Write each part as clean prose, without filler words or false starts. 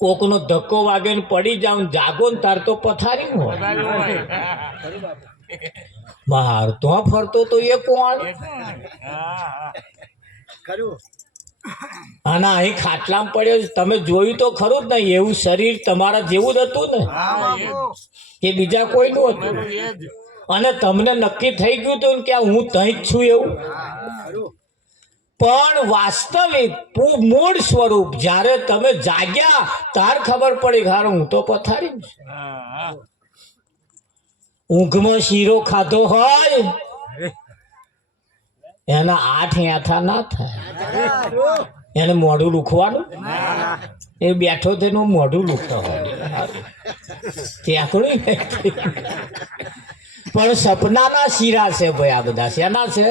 કોકનો ધક્કો વાગે ને પડી જાવ જાગો ને તાર તો પથારી હોય બહાર તો ફરતો તો એ કોણ આના અહીં ખાટલામાં પડ્યો તમે જોયું તો ખરું જ નહીં એવું શરીર તમારા જેવું જ હતું ને કે બીજા કોઈનું હતું અને તમને નક્કી થઈ ગયું હતું કે હું તઈ જ છું એવું પણ વાસ્તવિક મૂળ સ્વરૂપ જ્યારે તમે જાગ્યા તાર ખબર પડી હારું હું તો પથારી ઊંઘમાં શીરો ખાધો હોય એના 8 આથા ના થાય એને મોઢું લુખવાનું એ બેઠો તેનું મોઢું લુખતો હોય ત્યાં પણ સપનાના શીરા છે ભાઈ આ બધા શેના છે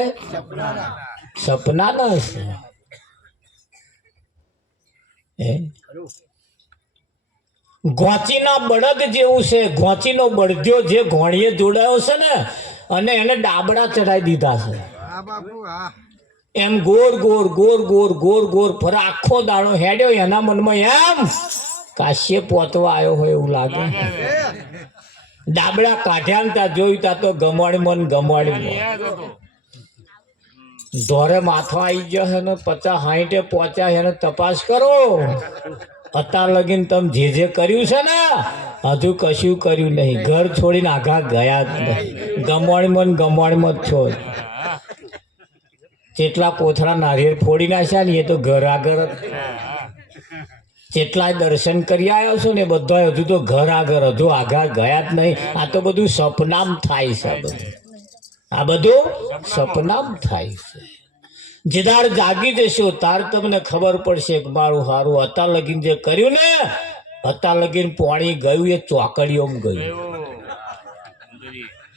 સપનાના છે ઘોંચીના બળદ જેવું છે ઘોંચીનો બળદ્યો જે ઘોણીએ જોડાયો છે ને અને એને ડાબડા ચડાવી દીધા છે એમ ગોર ગોર ગોર ગોર ગોર ગોર ફરે આખો દાડો હેડ્યો એના મનમાં એમ કાશ્ય પોતવા આવ્યો હોય એવું લાગે ડાબડા કાઢ્યા ને ત્યાં જોયું ત્યાં તો ગમાડી મન ધોરે માથો આવી ગયો છે ને 50-60 પહોંચ્યા એને તપાસ કરો અત્યાર લગીને તમે જે કર્યું છે ને હજુ કશું કર્યું નહીં ઘર છોડીને આઘા ગયા જ નહીં ગમાડીમાં જ છો જેટલા કોથળા નારિયેળ ફોડી નાખ્યા ને એ તો ઘર આગળ જેટલા દર્શન કરી આવ્યો છો ને બધા હજુ તો ઘર આગળ હજુ આઘા ગયા જ નહીં આ તો બધું સપનામ થાય છે આ બધું સપનામ થાય છે જેદાર જાગી જશો તાર તમને ખબર પડશે કે મારું સારું અત્યાર લગીને જે કર્યું ને અત્યાર લગીને પાણી ગયું એ ચોકડીઓમાં ગયું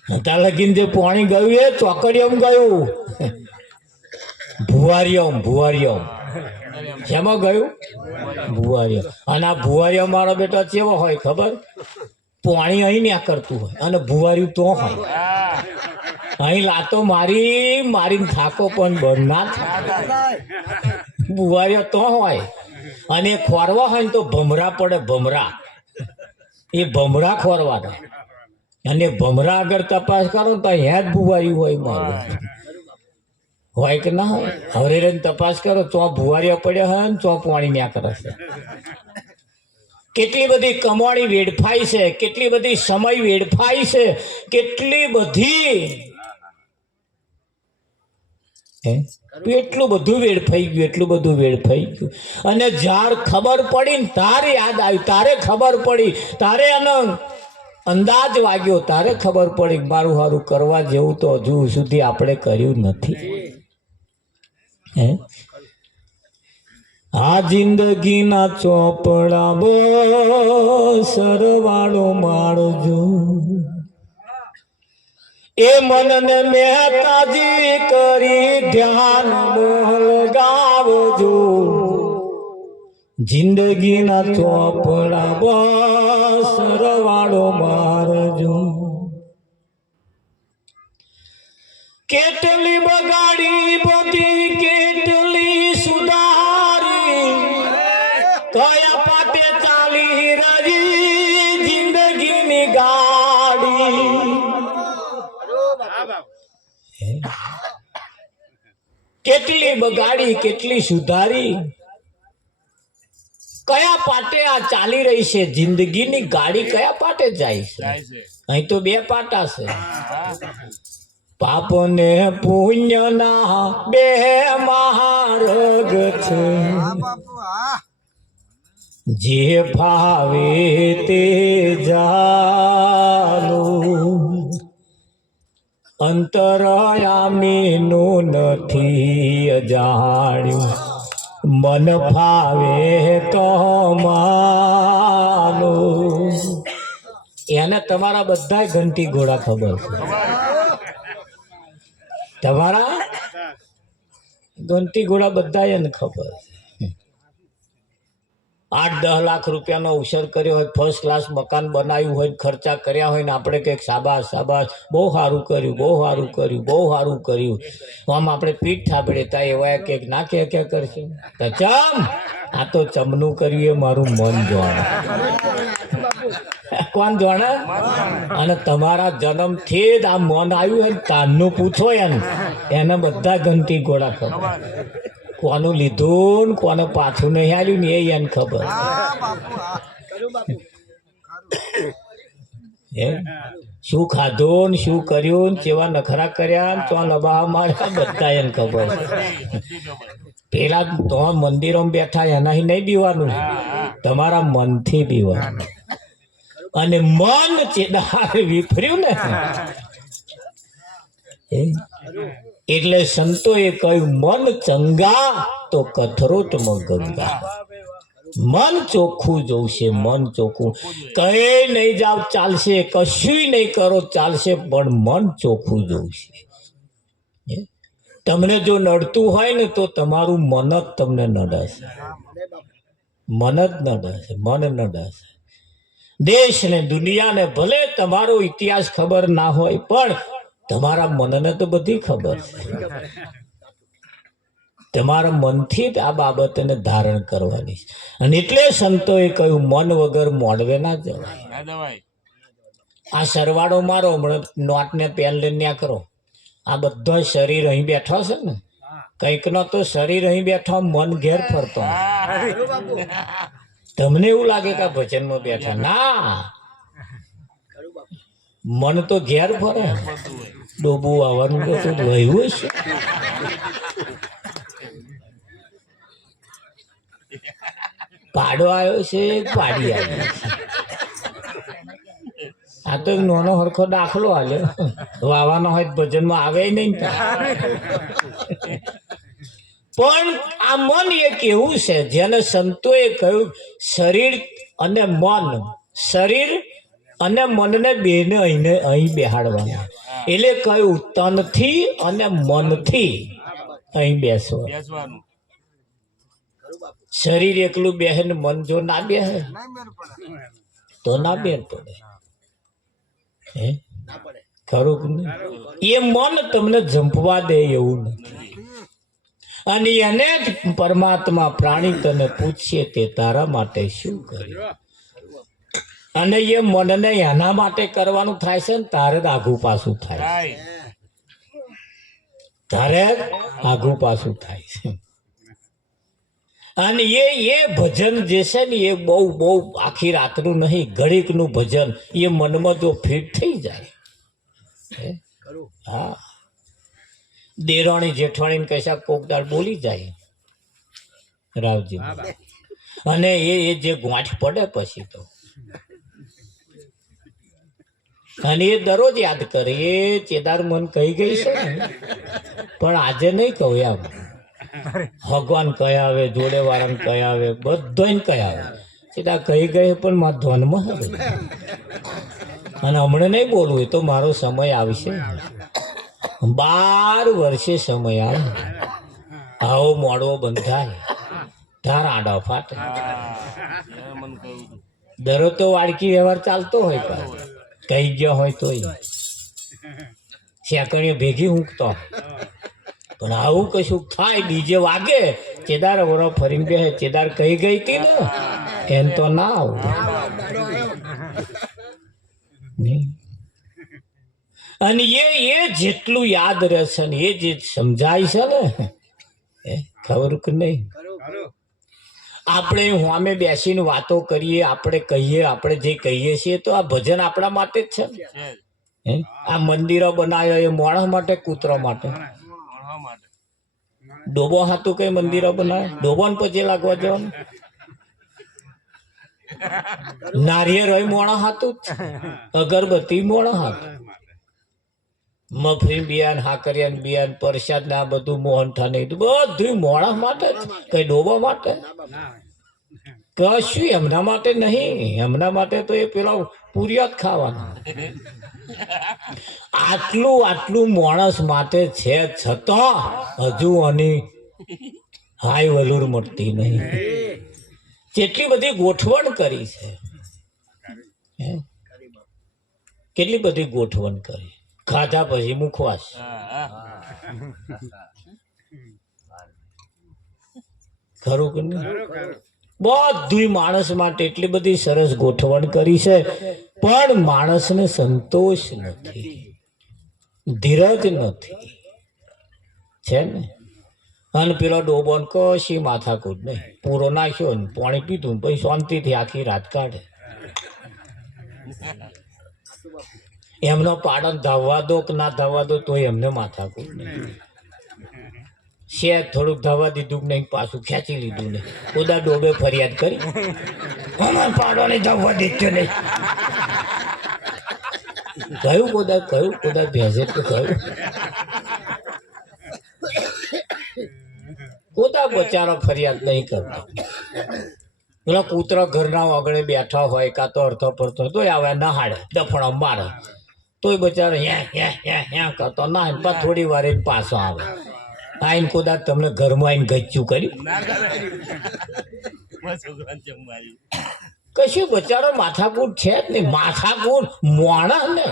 અત્યાર લગીને જે પાણી ગયું એ ચોકડીઓમાં ગયું ભુવારીઓમ શેમાં ગયું ભુવારીઓ અને આ ભુવારીઓ મારો બેટો કેવો હોય ખબર પાણી અહીં ન્યા કરતું હોય અને ભુવાર્યું તો હોય અહીં લાતો મારીને થાકો પણ બંધ ના થાય ભુવારીઓ તો હોય અને ખોરવા હોય ને તો ભમરા પડે એ ભમરા ખોરવાના અને ભમરા આગળ તપાસ કરો તો અહીંયા જ ભુવાર્યું હોય મારું હોય કે ના હોય હવે તપાસ કરો ચો ભુવારીઓ પડ્યા હોય ને ચો પાણી ન્યા કરે છે કેટલી બધી કમાણી વેડફાઈ છે કેટલી બધી સમય વેડફાઈ છે કેટલી બધી એટલું બધું વેડફાઈ ગયું અને જ્યારે ખબર પડી ને તારે યાદ આવ્યું તારે ખબર પડી તારે આનો અંદાજ વાગ્યો તારે ખબર પડી મારું સારું કરવા જેવું તો હજુ સુધી આપણે કર્યું નથી આ જિંદગીના ચોપડા સરવાળો માળજો એ મનને મહેતાજી કરી ધ્યાન લગાવજો જિંદગીના ચોપડા સરવાળો મારજો કેટલી બગાડી બધી કેટલી સુધારી કયા પાટે ચાલી રહી જિંદગીની ગાડી કેટલી બગાડી કેટલી સુધારી કયા પાટે આ ચાલી રહી છે જિંદગીની ગાડી કયા પાટે જાય છે અહીં તો 2 પાટા છે પાપ ને પુણ્ય ના 2 મહાર્ગ છે જે ભાવે તે જાલો અંતરયામી નું નથી અજાણ્યું મન ફાવે કમાલો એને તમારા બધા ઘંટી ઘોડા ખબર છે તમારા ઘંટી ઘોડા બધા એને ખબર છે 8-10 લાખ રૂપિયાનો અવસર કર્યો હોય, ફર્સ્ટ ક્લાસ મકાન બનાવ્યું હોય, ખર્ચા કર્યા હોય ને આપણે કંઈક શાબાશ શાબાશ બહુ સારું કર્યું, બહુ સારું કર્યું, બહુ સારું કર્યું, આમ આપણે પીઠ થાબડે તા એવા કંઈક ના ક્યાં કરશે તો ચમ આ તો ચમનું કર્યું એ મારું મન જાણે. કોણ જાણે? અને તમારા જન્મથી જ આ મન આવ્યું હોય ને કાનનું પૂછો એને બધા ઘંટી ઘોડા ખબર. કોનું લીધું ને કોને પાછું નહીં આવ્યું ને એ એને ખબર. શું ખાધું ને શું કર્યું ને કેવા નખરા કર્યા ને તો લબા માર્યા બધા એને ખબર. પેલા તો મંદિરોમાં બેઠા એનાથી નહીં બીવાનું, તમારા મનથી બીવાનું. અને મન ચેદાર વિફર્યું ને એટલે સંતોએ કહ્યું મન ચંગા તો કથરોટમાં ગંગા. મન ચોખ્ખું જોશે, મન ચોખ્ખું. કઈ નહીં જાવ ચાલશે, કશું નહીં કરો ચાલશે, પણ મન ચોખ્ખું જોશે. તમને જો નડતું હોય ને તો તમારું મન જ તમને નડાશે, મન જ નડાશે, મન નડાશે. દેશ ને દુનિયાને ભલે તમારો ઇતિહાસ ખબર ના હોય પણ તમારા મનને તો બધી ખબર છે. તમારા મનથી જ આ બાબતને ધારણ કરવાની છે. અને એટલે સંતોએ કહ્યું મન વગર મોડવે ના જવાય. આ સરવાળો મારો હમણાં નોટને પેન લઈને ન્યા કરો. આ બધો શરીર અહીં બેઠો છે ને, કંઈક નો તો શરીર અહીં બેઠો, મન ઘેર ફરતો. તમને એવું લાગે કે ભજનમાં બેઠા, ના, મન તો ઘેર ફરે. ડોબું આવવાનું તો વહ્યું છે. પાડો આવ્યો છે, પાડી આવ્યો છે. આ તો નાનો હરખો દાખલો હાલ્યો, વાવાનો હોય ભજનમાં આવે નહીં. પણ આ મન એક એવું છે જેને સંતોએ કહ્યું શરીર અને મન, શરીર અને મનને બેને અહીં બેહાડવાના. એટલે કહ્યું તનથી અને મનથી અહીં બેસવાનું. શરીર એકલું બેહે ને મન જો ના બેહે તો ના બેર પડે. ખરું કે નહીં? એ મન તમને જંપવા દે એવું નથી. અને એને જ પરમાત્મા પ્રાણી તને પૂછશે તે તારા માટે શું કર્યું. અને એ મનને એના માટે કરવાનું થાય છે ને તારે જ આઘું પાછું થાય, તારે જ આઘું પાછું થાય છે. અને એ ભજન જે છે ને એ બહુ બહુ આખી રાતનું નહીં, ઘડીકનું ભજન એ મનમાં જો ફિટ થઈ જાય. હા, દેરાણી જેઠવાણી કશા કોકદાર બોલી જાય રાવજી, અને એ જે ગોઠ પડે પછી તો, અને એ દરરોજ યાદ કરે એ ચેદાર મન કહી ગઈ છે ને, પણ આજે નહીં કહું. એમ ભગવાન કયા આવે, જોડે વાળાને કયા આવે, બધાને કયા આવે. ચેદાર કહી ગઈ પણ મારા ધ્યાનમાં હવે. અને હમણાં નહીં બોલવું, એ તો મારો સમય આવશે. 12 વર્ષે સમય આવે, આવો મોડવો બંધાય તાર આડા ફાટે. દરરોજ તો વાડકી વ્યવહાર ચાલતો હોય, કહી ગયો હોય તો સેકણીઓ ભેગી ઊંઘતો. પણ આવું કશું થાય, ડીજે વાગે, ચેદાર વરો ફરીને બે, ચેદાર કહી ગઈ હતી ને એમ તો ના આવું. અને એ જેટલું યાદ રહેશે ને એ જે સમજાય છે ને, ખબર કે નહીં? આપણે સામે બેસીને વાતો કરીએ, આપણે કહીએ, આપણે જે કહીએ છીએ તો આ ભજન આપણા માટે જ છે ને. આ મંદિરો બનાવ્યા એ માણસ માટે, કૂતરો માટે? ડોબો હાથું કઈ મંદિરો બનાવે? ડોબો ને પછી લાગવા જવાનું? નારિયેળ હોય મોણા હાથું જ, અગરબત્તી મોણા હાથું, મફરી બિયાન, હાકરિયાન બિયાન, પરસાદ ને આ બધું મોહનથાળ ને બધું મોણા માટે, કઈ ડોબા માટે કશું એમના માટે નહીં. એમના માટે તો એ પેલા પૂરિયા જ ખાવાના. આટલું માણસ માટે છે છતાં હજુ આની હાઈ વલુર મળતી નહીં. કેટલી બધી ગોઠવણ કરી છે, કેટલી બધી ગોઠવણ કરી. ખાધા પછી મુખવાસ, ખરું કે નહીં? બધું માણસ માટે એટલી બધી સરસ ગોઠવણ કરી છે, પણ માણસને સંતોષ નથી, ધીરજ નથી, છે ને. અને પેલો ડોબોન કશી માથાકૂટ નહીં, પૂરો નાખ્યો ને પાણી પીધું પછી શાંતિથી આખી રાત કાઢે. એમનો પાડો ધાવવા દો કે ના ધાવવા દો તો એમને માથાકૂટ નહીં. શેર થોડુંક ધાવા દીધું નહીં, પાછું ખેંચી લીધું નહીં. બધા ડોબે ફરિયાદ કરી, અમારે પાડોને ધાવવા દીધો નહીં. કયું કોદા ભેંસે તો કયું કોદા બચારો ફરિયાદ નહીં કરતા. પેલા કૂતરા ઘરના આગળ બેઠા હોય કાં તો અડધો પડતો તોય આવે નહાડે, દફણો મારે તોય બચારો હ્યાં કરતો ના પાછ થોડી વાર પાછો આવે. આઈને કોદા તમને ઘરમાં આવીને ગચ્યું કર્યું કશું બચારો માથાકૂટ છે જ નહીં. માથાકૂટ મોણા ને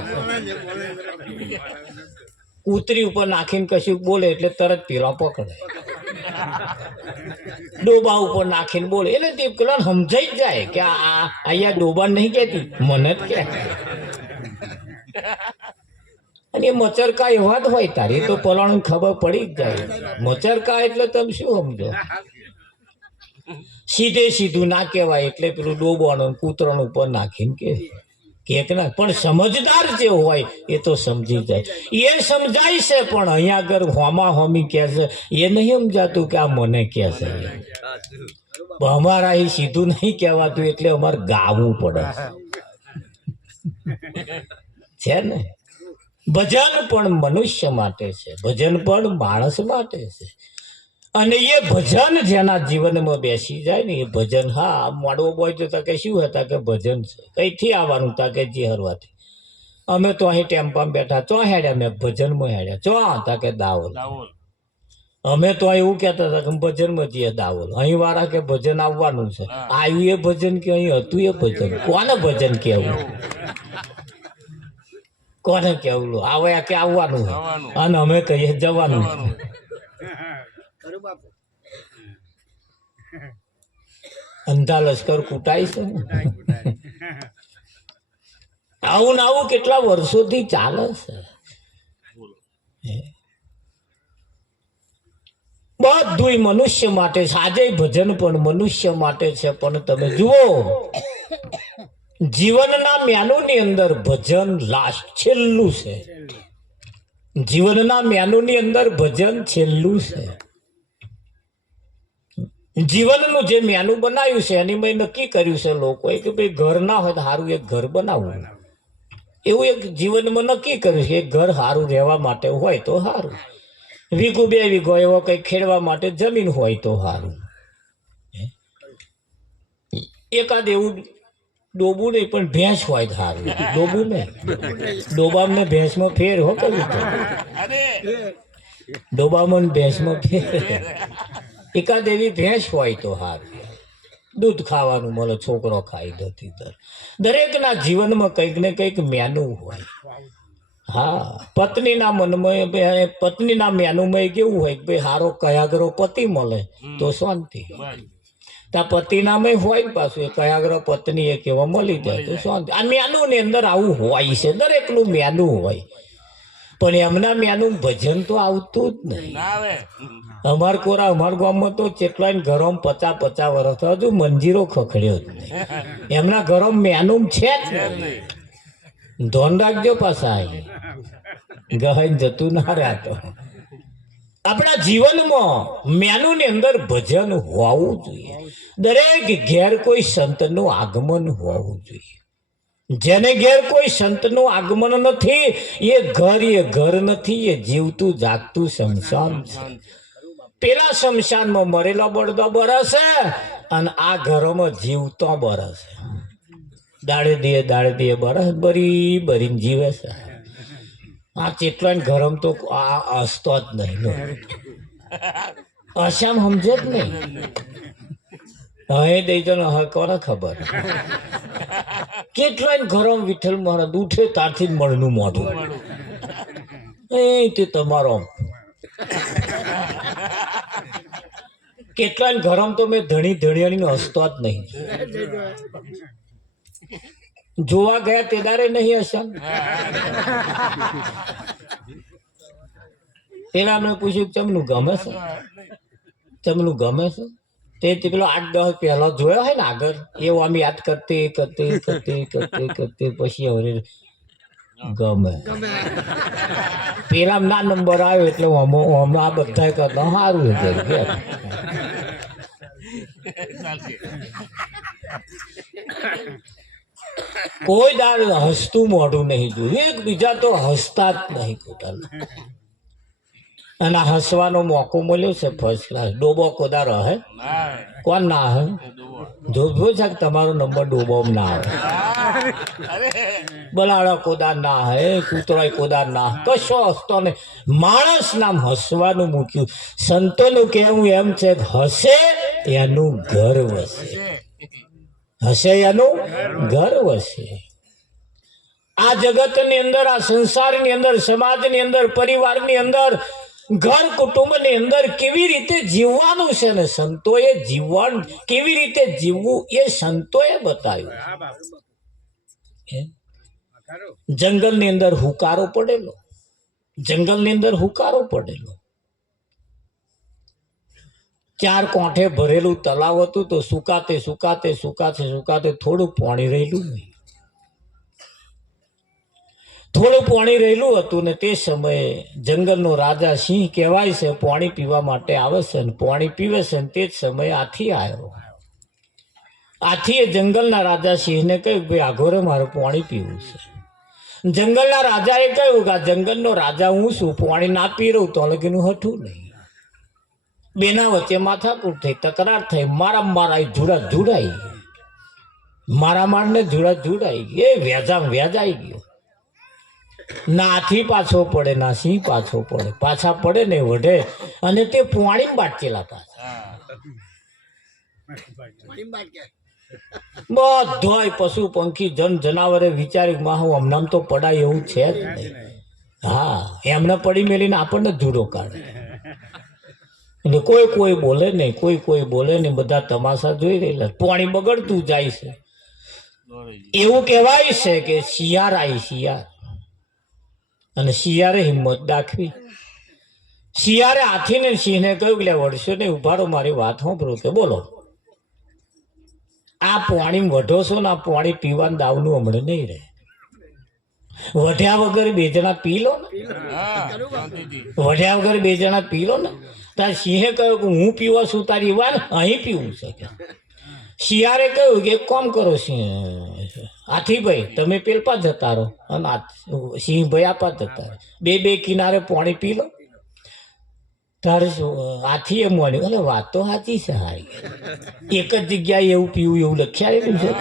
કૂતરી ઉપર નાખીને કશું બોલે એટલે તરત પેલા પકડે, ડોબા ઉપર નાખીને બોલે એટલે તે પેલા સમજાઈ જ જાય કે આ અહીંયા ડોબા નહીં કહેતી, મને જ કે. અને એ મચરકા એવા જ હોય તારી તો પલાણું ખબર પડી જ જાય. મચરકા એટલે તમે શું સમજો, સીધે સીધું ના કહેવાય એટલે પેલું ડોબાનું કૂતરાનું ઉપર નાખીને કે ના. પણ સમજદાર જે હોય એ તો સમજી જાય, એ સમજાય છે. પણ અહીંયા આગળ હોમા હોમી કહે છે એ નહીં સમજાતું કે આ મને કહે છે. અમારા અહીં સીધું નહીં કહેવાતું એટલે અમારે ગાવું પડે છે ને. ભજન પણ મનુષ્ય માટે છે, ભજન પણ માણસ માટે છે. અને એ ભજન જેના જીવનમાં બેસી જાય ને એ ભજન, હા મોડવો બોય તો કે શું હતા કે ભજન છે, કઈથી આવવાનું હતા કે જે હરવાથી. અમે તો અહીં ટેમ્પામાં બેઠા ચો હેડ્યા, મેં ભજનમાં હેડ્યા ચો હતા કે દાવલ. અમે તો એવું કહેતા હતા કે ભજનમાં જઈએ દાવલ. અહીં વાળા કે ભજન આવવાનું છે, આવ્યું એ ભજન કે અહીં હતું એ ભજન. કોને ભજન કેવું, કોને કેવું આવે કે આવવાનું છે અને અમે કહીએ જવાનું છે. અંધા લશ્કર કૂટાય છે ને. આવું ને આવું કેટલા વર્ષોથી ચાલે છે. બધું મનુષ્ય માટે છે. આજે ભજન પણ મનુષ્ય માટે છે. પણ તમે જુઓ જીવનના મેનુની અંદર ભજન લાસ્ટ છેલ્લું છે. જીવનના મેનુની અંદર ભજન છેલ્લું છે. જીવનનું જે મેનુ બનાવ્યું છે એની મેં નક્કી કર્યું છે લોકોએ કે ભાઈ ઘર ના હોય તો સારું એક ઘર બનાવવું. એવું એક જીવનમાં નક્કી કર્યું છે. એક ઘર સારું રહેવા માટે હોય તો સારું, વીઘો બે વીઘો એવો કંઈ ખેડવા માટે જમીન હોય તો સારું. એકાદ એવું ડોબું નહીં પણ ભેંસ હોય તો સારું. ડોબું નહીં, ડોબામને ભેંસમાં ફેર હો કર્યું, ડોબામાં ભેંસમાં ફેર. એકાદ એવી ભેંસ હોય તો સારું, દૂધ ખાવાનું મળે, છોકરો ખાઈ નથી. દરેકના જીવનમાં કંઈક ને કંઈક મેનુ હોય. હા, પત્નીના મનમાં પત્નીના મેનુમાં કેવું હોય કે ભાઈ સારો કયાગરો પતિ મળે તો શાંતિ. ત્યાં પતિનામાં હોય ને પાછું એ કયાગરો પત્ની એક એવા મળી જાય તો શાંતિ. આ મેનુની અંદર આવું હોય છે, દરેકનું મેનુ હોય. પણ એમના મેનું ભજન તો આવતું જ નહીં. અમાર ગામમાં તો કેટલાય ઘરોમાં 50 વર્ષ હજુ મંજીરો ખખડ્યો જ નહીં. એમના ઘરોમાં મેનું છે જ નહીં. ધોન રાખજો પાછા ગહાઈ જતું ના રહેતો. આપણા જીવનમાં મેનુની અંદર ભજન હોવું જોઈએ. દરેક ઘેર કોઈ સંતનું આગમન હોવું જોઈએ. જેને ઘેર કોઈ સંતનું આગમન નથી એ ઘર નથી, એ જીવતું જાગતું શમશાન છે. પેલા શમશાનમાં મરેલો બળદો બરસે અને આ ઘરોમાં જીવતો બરસે. દાડે દીએ બરસ બરીને જીવે છે. આ કેટલા ઘરમ તો આ હસતો જ નહીં, હશ્યામ સમજે જ નહીં. હવે દઈ દો ને હવે કોને ખબર કેટલાય ઘરમાં વિઠ્ઠલ મહારાજ ઉઠે ત્યારથી જ મળનું મોઢું એ તે તમારો કેટલાય ઘરમાં તો મેં ધણી ધણિયાની હસતો જ નહીં જોવા ગયા તે દારે નહીં હસન પેલા મેં પૂછ્યું ચમનું ગમે છે ચમનું ગમે છે તે પેલો 8-10 પહેલા જોયો હોય ને આગળ એવું આમ યાદ કરતી પછી હવે ગમે પેલા ના નંબર આવ્યો એટલે હમણાં આ બધા કરતા સારું કોઈ દાર હસતું મોઢું નહીં જોયું એકબીજા તો હસતા જ નહીં પોતાના અને હસવાનો મોકો મળ્યો છે ફર્સ્ટ ક્લાસ ડોબો કોદાર હે કોણ ના હે જોજો છે કે તમારો નંબર ડોબો ના આવે બલાડો કોદાર ના હે કૂતરાય કોદાર ના કશો હસતો ને માણસ નામ હસવાનું મૂક્યું સંતોનું કહેવું એમ છે હસે એનું ઘર વસે હસે એનું ઘર વસે આ જગતની અંદર આ સંસારની અંદર સમાજની અંદર પરિવારની અંદર ઘર કુટુંબની અંદર કેવી રીતે જીવવાનું છે ને સંતોએ જીવવાનું કેવી રીતે જીવવું એ સંતોએ બતાવ્યું જંગલની અંદર હુકારો પડેલો જંગલની અંદર હુકારો પડેલો 4 કોઠે ભરેલું તલાવ હતું તો સુકાતે થોડું પાણી રહેલું નહીં થોડું પાણી રહેલું હતું ને તે સમયે જંગલનો રાજા સિંહ કહેવાય છે પાણી પીવા માટે આવે છે ને પાણી પીવે છે ને તે જ સમયે હાથી આવ્યો હાથીએ જંગલના રાજા સિંહને કહ્યું ભાઈ આઘોરે મારે પાણી પીવું છે જંગલના રાજાએ કહ્યું કે આ જંગલનો રાજા હું છું પાણી ના પી રહું તો લગીનું હઠું નહીં બેના વચ્ચે માથાકૂટ થઈ તકરાર થઈ મારા જોડાઈ મારામારને જોડાઈ એ વ્યાજાઈ ગયો ના હાથી પાછો પડે ના સિંહ પાછો પડે પાછા પડે ને વઢે અને તે પાણી બાટકેલા બધોય પશુ પંખી જનાવરે વિચાર્યું માં હું હમણાં તો પડાય એવું છે જ નહીં હા એમને પડી મેલીને આપણને જુડો કાઢે એટલે કોઈ બોલે નહીં કોઈ બોલે નહીં બધા તમાશા જોઈ રહેલા પાણી બગડતું જાય છે એવું કહેવાય છે કે શિયાળ અને શિયાળે હિંમત દાખવી શિયાળે હાથીને સિંહને કહ્યું કે વળશો ને ઉભારો મારી વાત સાંભળો કે બોલો આ પાણી વઢો છો ને આ પાણી પીવાનું દાવનું હમણાં નહીં રહે વઢ્યા વગર 2 જણા પી લો ને તાર સિંહે કહ્યું કે હું પીવા છું તારી વાત અહીં પીવું છે કે શિયાળે કહ્યું કે એક કામ કરો સિંહ હાથીભાઈ તમે પેલપા જતા રહો અને સિંહભાઈ આપા જતા રહો બે કિનારે પાણી પી લો તારે હાથીએ મળ્યું એટલે વાત તો સાચી છે હારી એક જ જગ્યાએ એવું પીવું એવું લખ્યાયેલું છે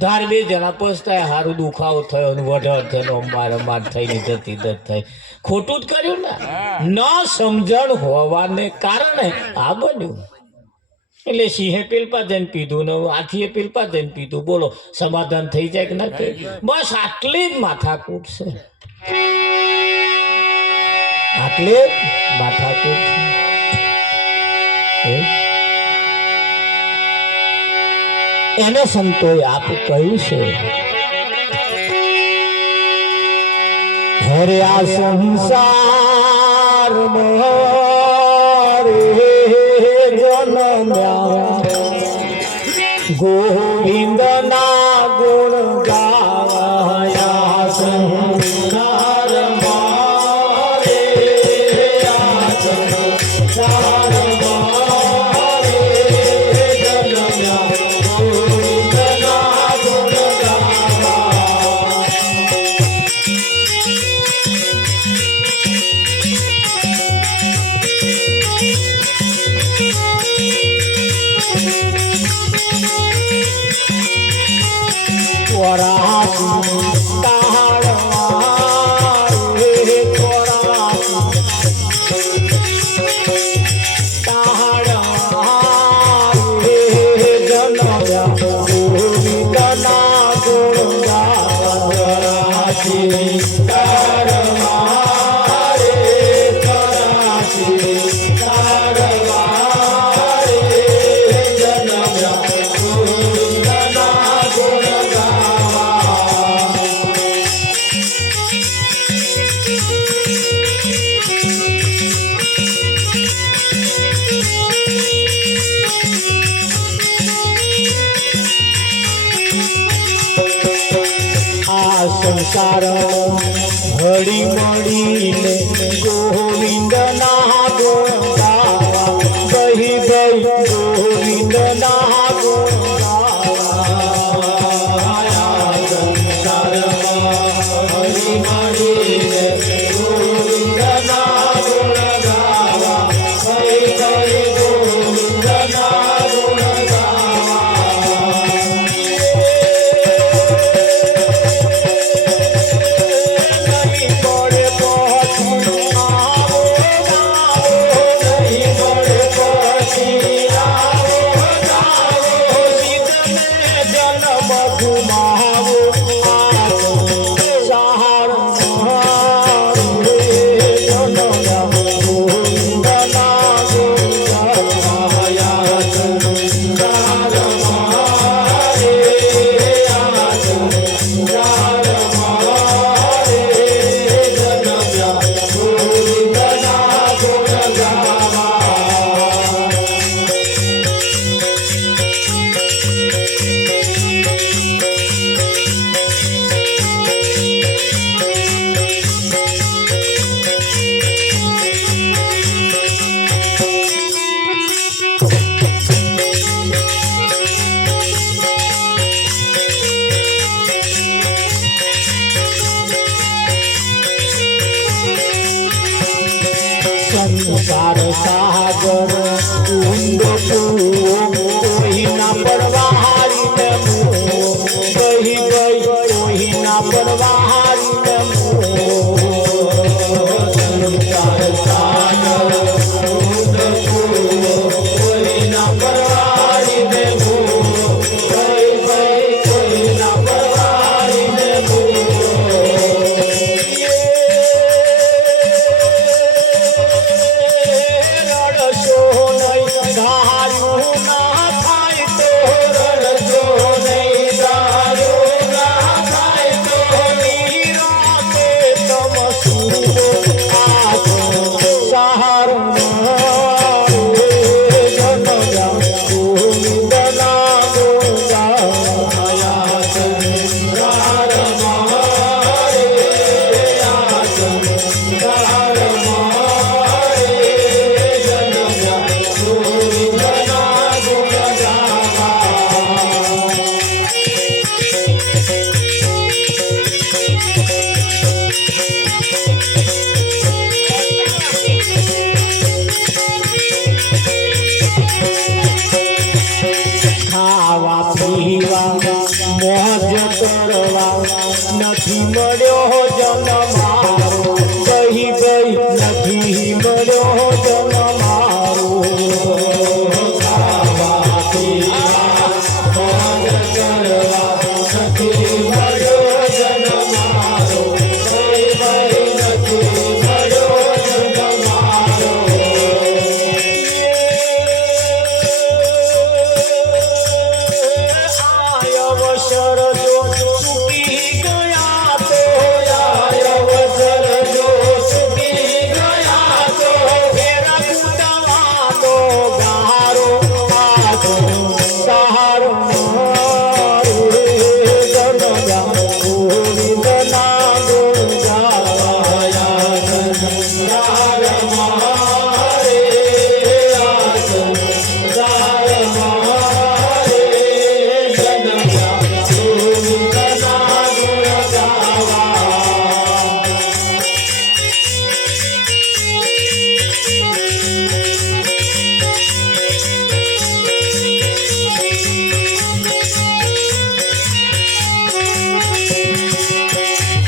ધાર 2 જણા પછતાય હારું દુખાવો થયો વઢર થયો માર થઈને જતી થઈ ખોટું જ કર્યું ને ન સમજણ હોવાને કારણે આ બન્યું એટલે સિંહે પેલપા જઈને પીધું ને હાથીએ પેલપા જઈને પીધું બોલો સમાધાન થઈ જાય કે ના થઈ બસ આટલી જ માથાકૂટ છે આટલી જ માથાકૂટ છે એને સંતોએ આપ કહ્યું છે હરે આ સંસાર ગોવિંદ ના ગુણ ગાયા સંસાર મારે સંસાર મારે ગોવિંદ ના ગુણ ગાયા તાહડ ગોવિંદના ગુણ ગાવાથી તારવારે કરાથી તારવારે જન્મ્યા ગોવિંદના ગુણ ગાવા આ સંસાર હળી મળીને ગોવિંદના ગુણ ગાવા ગઈ ગઈ ગોવિંદના ગુણ ગાવા સંસારમાં હળી મળીને ગોવિંદના ગુણ ગાવા ગઈ ગઈ ગોવિંદના ગુણ સંસાર સાગર ઊંડો કૂવો કોઈના પરવાહારીને મોહ ગઈ ગઈ કોઈના પરવાહારીને મોહ સંસાર સાગર ઊંડો કૂવો કોઈના પરવાહારીને મોહ ગઈ ગઈ કોઈના પરવાહારીને મોજ કરવા નથી મળ્યો જન્મ મારો ગઈ ગઈ નથી મળ્યો જન્મ મારો ખાવા પીવા મોજ કરવા નથી મળ્યો જન્મ મારો ગઈ ગઈ નથી મળ્યો જન્મ મારો અવસર જો છૂટી ગયા તો અવસર જો છૂટી ગયા તો ફેરા કૂટવાનો ગારો આજો સહારો ગરજા ગોવિંદના ગુણ ગાયા સંસાર મારે સંસાર મારે જન્મ્યા ગોવિંદના ગુણ ગાવા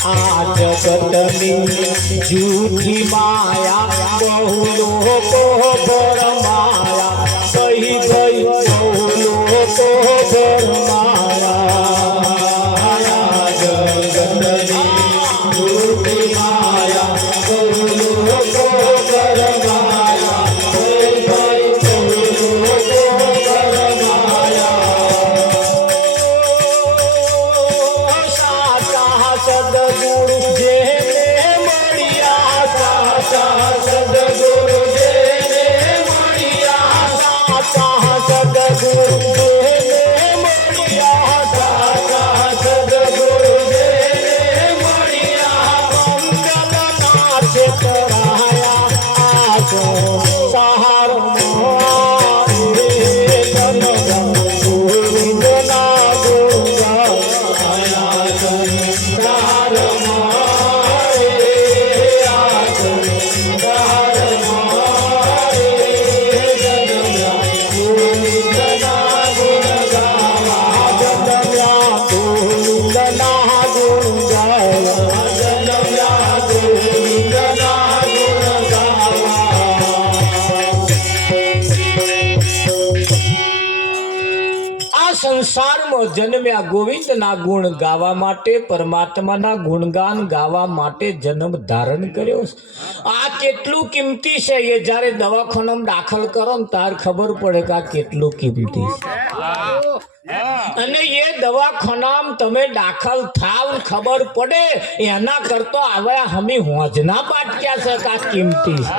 આ જગતની જૂઠી માયા બહુ લોકો ભરમાયા ગઈ ગઈ બહુ લોકો સંસારમાં જન્મ્યા ગોવિંદના ગુણ ગાવા માટે, પરમાત્માના ગુણગાન ગાવા માટે જન્મ ધારણ કર્યો. આ કેટલું કિંમતી છે એ જ્યારે દવાખાનામાં દાખલ કરો ને તાર ખબર પડે કે આ કેટલું કિંમતી છે. અને એ દવાખાનામાં તમે દાખલ થાવ ખબર પડે એના કરતા હવે હમી હોજના પાટક્યા છે કે આ કિંમતી છે.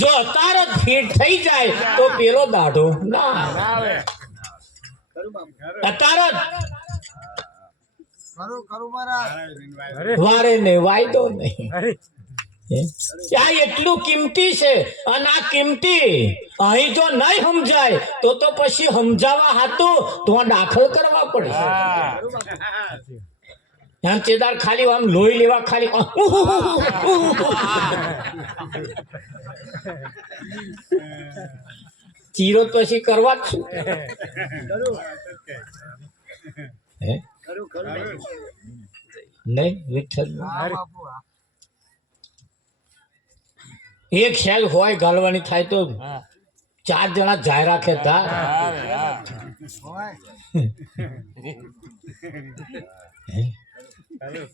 જો અત્યારે જ ફીટ થઈ જાય તો પેલો દાઢો ના આવે. અત્યારે વારે નહીં વાયદો નહીં. આ એટલું કિંમતી છે. અને આ કિંમતી અહીં જો નહીં સમજાય તો પછી સમજાવવા હાતું તો દાખલ કરવા પડશે. આમ ચેદાર ખાલી આમ લોહી લેવા ખાલી ચીરો પછી કરવા જ છું. નહીં વિઠ્ઠલ એક શેલ હોય ગાલવાની થાય તો 4 જણા જાય રાખે તાર.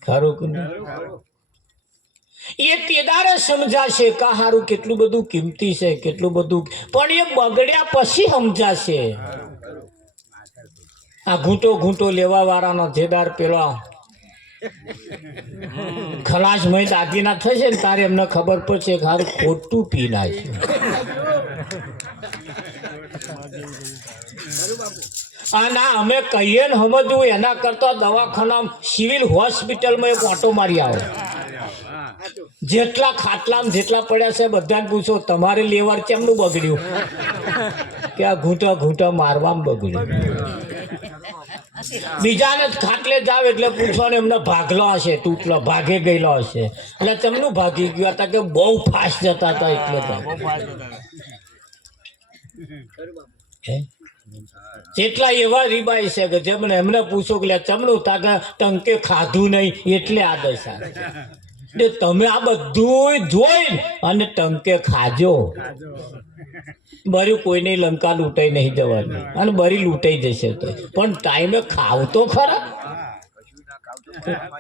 ખરું કે એ તેદારે સમજાશે કે હારું કેટલું બધું કિંમતી છે, કેટલું બધું. પણ એ બગડ્યા પછી સમજાશે. આ ઘૂંટો લેવા વાળાનો જેદાર પેલો ખલાસ મય દાગીના થશે ને તારે એમને ખબર પડશે કે હારું ખોટું પી નાખ્યું. અને અમે કહીએ ને સમજવું એના કરતા દવાખાના સિવિલ હોસ્પિટલમાં એક ઓટો મારી આવો. જેટલા ખાટલામાં જેટલા પડ્યા છે બધાને પૂછો તમારે લેવર કેમનું બગડ્યું કે આ ઘૂંટા મારવામાં બગડ્યું. બીજાને જ ખાટલે જાવ એટલે પૂછો ને એમને ભાગલો હશે, તૂટલો ભાગે ગયેલો હશે. એટલે તેમનું ભાગી ગયું હતા કે બહુ ફાસ્ટ જતા હતા એટલે જેટલા એવા રીબાઈ છે કે જેમને એમને પૂછો કે ચમનું તાકે ટંકે ખાધું નહીં એટલે આ દશા. તમે આ બધું જોઈ અને ટંકે ખાજો. બરી કોઈની લંકા લૂંટાઈ નહીં જવાની અને બરી લૂંટાઈ જશે તો પણ ટાઈમે ખાવ તો ખરા.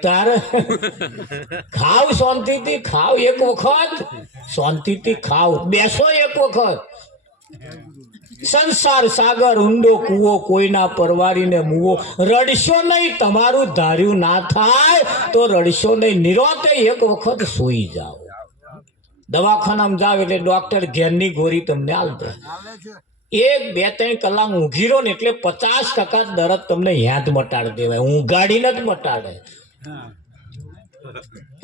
તારે ખાવ શાંતિથી ખાવ. એક વખત શાંતિથી ખાવ, બેસો એક વખત. સંસાર સાગર ઊંડો કૂવો, કોઈના પરવારીને મુવો. રડશો નહીં, તમારું ધાર્યું ના થાય તો રડશો નહીં. નિરોતે એક વખત સૂઈ જાઓ. દવાખાનામાં જાવ એટલે ડોક્ટર ઘેરની ગોળી તમને આલ દે. 1-2-3 કલાક ઊંઘી રહો ને એટલે 50% દર્દ તમને યાદ મટાડી દેવાય. ઊંઘાડીને જ મટાડે.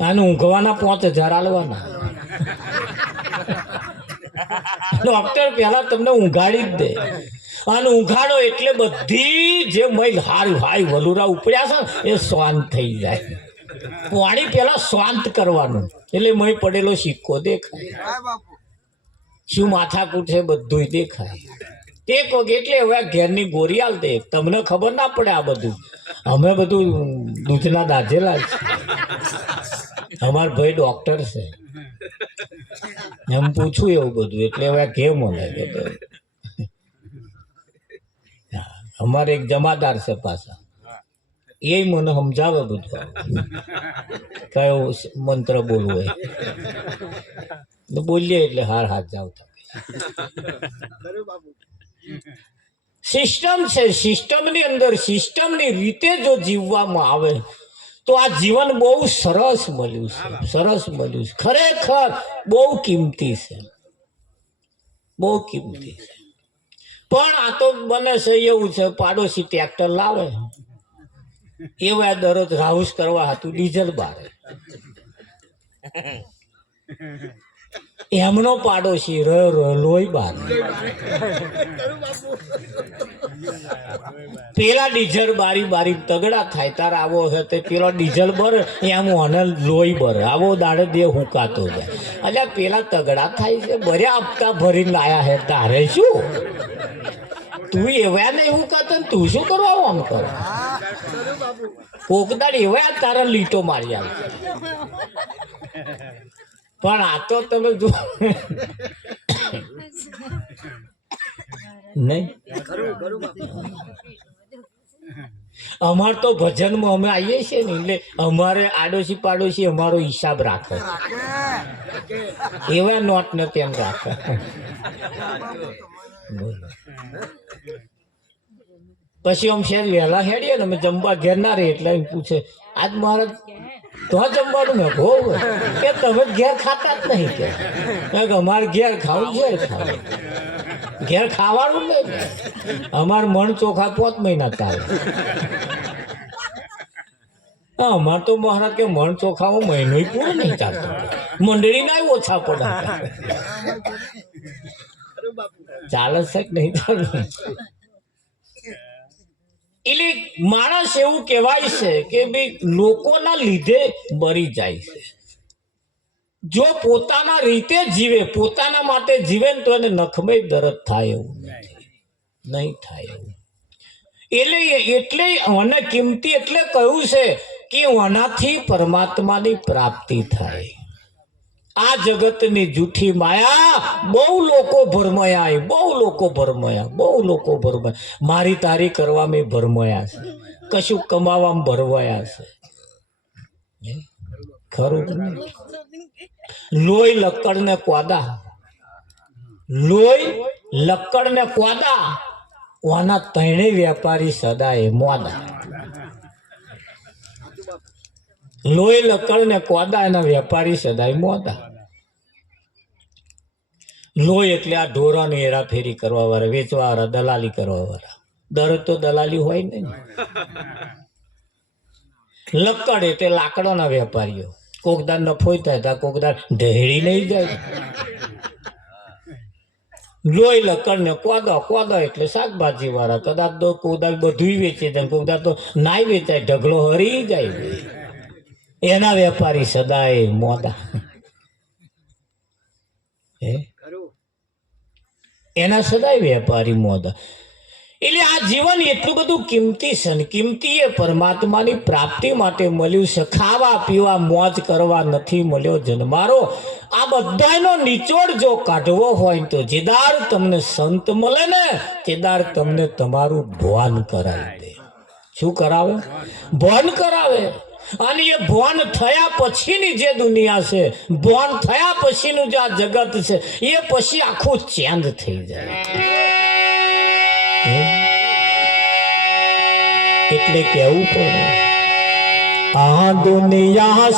અને ઊંઘવાના 5000 આલવાના. ડોક્ટર પહેલા તમને ઊંઘાડી જ દે. અને ઊંઘાડો એટલે બધી જે મય હાય વલુરા ઉપડ્યા છે એ શાંત થઈ જાય. પાણી પેલા શાંત કરવાનું એટલે મય પડેલો સિક્કો દેખાય, શું માથાકૂટ છે બધું દેખાય. એક વખત એટલે હવે ઘેરની ગોરી આલ દે. તમને ખબર ના પડે આ બધું. અમે બધું દૂધના દાજેલા છે. અમાર ભાઈ ડોક્ટર છે એમ પૂછું એવું બધું એટલે હવે કેમ મને અમારે એક જમાદાર છે પાછા, એ મને સમજાવે બધું કયો મંત્ર બોલવો હોય બોલીએ એટલે હાથ જાવ. સિસ્ટમ છે, સિસ્ટમની અંદર સિસ્ટમની રીતે જો જીવવામાં આવે તો આ જીવન બહુ સરસ મળ્યું છે. ખરેખર બહુ કિંમતી છે, બહુ કિંમતી છે. પણ આ તો બને છે એવું છે, પાડોશી ટ્રેક્ટર લાવે એવા દરરોજ રાઉસ કરવા હતું ડીઝલ બારે. એમનો પાડોશી લોહી બાર. પેલા ડીઝલ બારી તગડા થાય તાર આવો છે તે પેલો ડીઝલ ભરે એમ અને લોહી ભરે. આવો દાડે દે હુંકાતો જાય. એટલે પેલા તગડા થાય છે, ભર્યા હપ્તા ભરીને લાયા હે. તારે શું તું એવા ને એવું કરતો ને તું શું કરવા આમ કરો? કોકદાર એવા તારા લીટો મારી આવે. પણ આ તો તમે જો નહીં અમાર તો ભજનમાં અમે આવીએ છીએ ને એટલે અમારે આડોશી પાડોશી અમારો હિસાબ રાખે એવા નોટ ને તેમ રાખે પછી આમ શેર વહેલા હેડીએ ને અમે જમવા ઘેર ના રહે એટલે પૂછે આજ મારા તો જમવાનું મેં કહો કે તમે ઘેર ખાતા જ નહીં કે અમારે ઘેર ખાવું ઘેર ખાવું ઘેર ખાવાનું નહીં અમાર મણ ચોખા 5 મહિના ચાલે અમાર તો મહારાજ કે મણ ચોખામાં મહિનો પૂરો નહીં ચાલતો મંડળી ના ઓછા પડે ચાલે છે કે નહીં ચાલે એટલે માણસ એવું કહેવાય છે કે ભાઈ લોકોના લીધે મરી જાય છે જો પોતાના રીતે જીવે પોતાના માટે જીવે ને તો એને નખમય દર્દ થાય એવું નહીં થાય એવું એટલે મને કિંમતી એટલે કહ્યું છે કે આનાથી પરમાત્માની પ્રાપ્તિ થાય આ જગતની જૂઠી માયા બહુ લોકો ભરમયા બહુ લોકો ભરમયા મારી તારી કરવામાં ભરમયા છે કશું કમાવામાં ભરવાયા છે ખરું લોહી લક્કડ ને કોદા વાના ત્રણેય વેપારી સદાય મોદા લોહી લક્કડ ને કોદા એના વેપારી સદાય મોદા લોહી એટલે આ ઢોરાની હેરાફેરી કરવા વાળા વેચવા વાળા દલાલી કરવા વાળા દરરોજ તો દલાલી હોય ને લક્કડ એટલે લાકડાના વેપારીઓ કોકદાર નફો થાય કોકદાર ઢેડી નહીં જાય લોહી લક્કડ ને કોદા એટલે શાકભાજી વાળા કદાચ તો કોદાર બધું વેચી જાય કોકદાર તો નાય વેચાય ઢગલો હરી જાય એના વેપારી સદાય મોદા એના સદાય વેપારી મોદા એટલે આ જીવન એટલું બધું કિંમતી છે ને કિંમતી એ પરમાત્માની પ્રાપ્તિ માટે મળ્યું છે ખાવા પીવા મોજ કરવા નથી મળ્યો જન્મારો આ બધાનો નિચોડ જો કાઢવો હોય તો જેદાર તમને સંત મળે ને તેદાર તમને તમારું ભાન કરાવી દે શું કરાવે ભાન કરાવે અને એ ભાન થયા પછીની જે દુનિયા છે ભાન થયા પછીનું જે આ જગત છે એ પછી આખું ચેન્જ થઈ જાય એટલે કેવું પડે આ દુનિયા